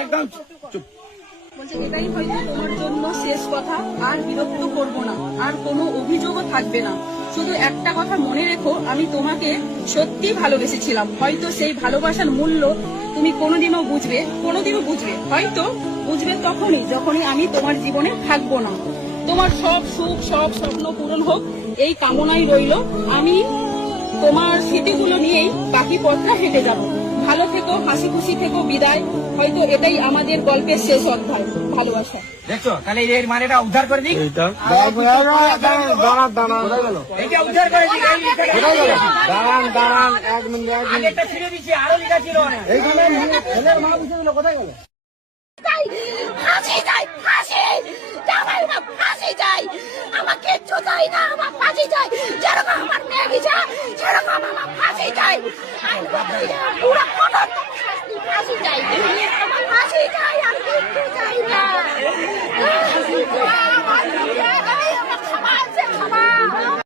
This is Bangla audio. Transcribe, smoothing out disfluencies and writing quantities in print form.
একদম চুপ। বলছে এটাই হয়তো তোমার জন্য শেষ কথা, আর বিরক্ত করব না, আর কোনো অভিযোগও থাকবে না। শুধু একটা কথা মনে রেখো, আমি তোমাকে সত্যি ভালোবেসেছিলাম। হয়তো সেই ভালোবাসার মূল্য তুমি কোনোদিনও বুঝবে, হয়তো বুঝবে যখনই আমি তোমার জীবনে থাকবো না। তোমার সব সুখ, সব স্বপ্ন পূরণ হোক, এই কামনাই রইল। আমি তোমার স্মৃতিগুলো নিয়েই বাকি পথটা হেঁটে যাব। ভালো থেকো, হাসি খুশি থেকো, বিদায়। হয়তো এটাই আমাদের গল্পের শেষ অধ্যায়। ভালোবাসা। দেখছো, তাহলে এর মানেটা উদ্ধার করে দিই। দাঁড়ান, 1 মিনিট। আগেরটা ছিঁড়ে দিচ্ছি, আরো লেখা ছিল অনেক। ছেলের মা বুঝে দিল, কোথায় গেল? আমাকে চোদাই না, আমার ফাঁসি চাই। যেরকম আমার মেয়ে গেছে, সেরকম আমার ফাঁসি চাই। পুরো ফাঁসি চাই।